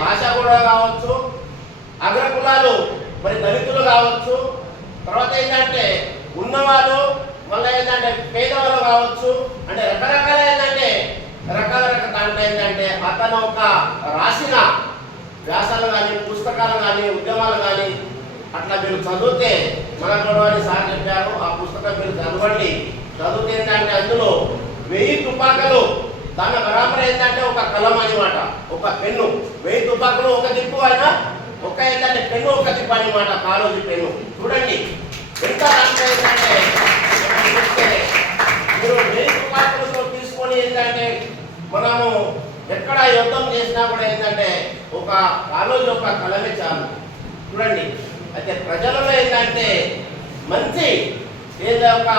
భాష కూడా కావచ్చు, అగ్రకులాలు మరి దళితులు కావచ్చు, తర్వాత ఏంటంటే ఉన్నవాళ్ళు, మళ్ళీ ఏంటంటే పేదవాళ్ళు కావచ్చు, అంటే రకరకాల ఏంటంటే రకాల దాంట్లో ఏంటంటే అతను ఒక రాసిన వ్యాసాలు కానీ, పుస్తకాలు కానీ, ఉద్యమాలు కానీ అట్లా మీరు చదివితే మన గొడవని సార్ చెప్పారు. ఆ పుస్తకం మీరు చదవండి. చదివితే ఏంటంటే అందులో 1000 తుపాకులు దాని బరాబర్ ఏంటంటే ఒక కలం అనమాట, ఒక పెన్ను. 1000 తుపాకులు ఒక దిక్కు అయినా ఒక ఏంటంటే పెన్ను ఒక దిక్కు అనమాట, కాలోజీ పెన్ను. చూడండి ఎంత దాంట్లో ఏంటంటే మీరు 1000 తుపాకులతో తీసుకొని ఏంటంటే మనము ఎక్కడ యుద్ధం చేసినా కూడా ఏంటంటే ఒక కాలోజీ ఒక కలమే చాలు. చూడండి అయితే ప్రజలలో ఏంటంటే మంచి ఏదో ఒక